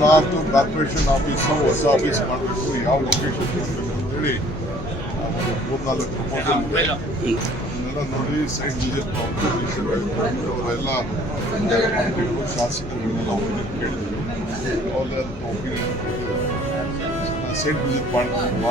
North corporation office ಹೊಸ office ಮಾಡಬೇಕು, ಯಾವ ಲೊಕೇಶನ್ ಮಾಡಬೇಕು ಅಂತ ಹೇಳಿ 3-4 ಪ್ರಪೋಸಲ್ ಇದನ್ನೆಲ್ಲ ನೋಡಿ ಸೈಟ್ ವಿಸಿಟ್ ಮಾಡ್ಕೊಂಡು ಅವರೆಲ್ಲ ಕಂಪ್ನಿಗಳು ಶಾಸಕರುಗಳನ್ನೆಲ್ಲ ಒಪಿನಿಯನ್ ಕೇಳಿದ್ರು. ಅವರೆಲ್ಲ ಒಪಿನಿಯನ್ ಸೈಟ್ ವಿಸಿಟ್ ಮಾಡ್ಕೊಂಡು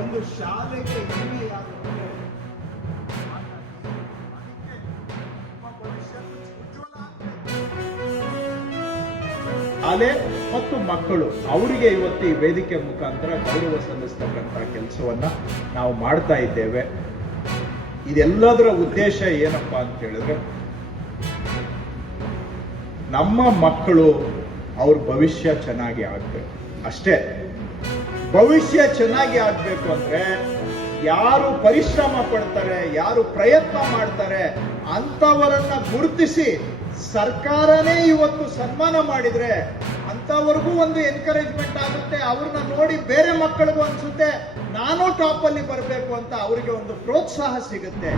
ಒಂದು ಶಾಲೆಗೆ ಹೆಮ್ಮೆಯಾಗುತ್ತೆ. ಶಾಲೆ ಮತ್ತು ಮಕ್ಕಳು ಅವರಿಗೆ ಇವತ್ತು ಈ ವೇದಿಕೆ ಮುಖಾಂತರ ಗೌರವ ಸಲ್ಲಿಸ್ತಕ್ಕಂಥ ಕೆಲಸವನ್ನ ನಾವು ಮಾಡ್ತಾ ಇದ್ದೇವೆ. ಇದೆಲ್ಲದರ ಉದ್ದೇಶ ಏನಪ್ಪಾ ಅಂತ ಹೇಳಿದ್ರೆ, ನಮ್ಮ ಮಕ್ಕಳು ಅವ್ರ ಭವಿಷ್ಯ ಚೆನ್ನಾಗಿ ಆಗ್ಬೇಕು ಅಷ್ಟೇ. ಭವಿಷ್ಯ ಚೆನ್ನಾಗಿ ಆಗ್ಬೇಕು ಅಂದ್ರೆ ಯಾರು ಪರಿಶ್ರಮ ಪಡ್ತಾರೆ, ಯಾರು ಪ್ರಯತ್ನ ಮಾಡ್ತಾರೆ ಅಂತವರನ್ನ ಗುರುತಿಸಿ ಸರ್ಕಾರನೇ ಇವತ್ತು ಸನ್ಮಾನ ಮಾಡಿದ್ರೆ ಅಂತವರಿಗೂ ಒಂದು ಎನ್ಕರೇಜ್ಮೆಂಟ್ ಆಗುತ್ತೆ. ಅವ್ರನ್ನ ನೋಡಿ ಬೇರೆ ಮಕ್ಕಳಿಗೂ ಅನ್ಸುತ್ತೆ ನಾನು ಟಾಪ್ ಅಲ್ಲಿ ಬರಬೇಕು ಅಂತ, ಅವರಿಗೆ ಒಂದು ಪ್ರೋತ್ಸಾಹ ಸಿಗುತ್ತೆ.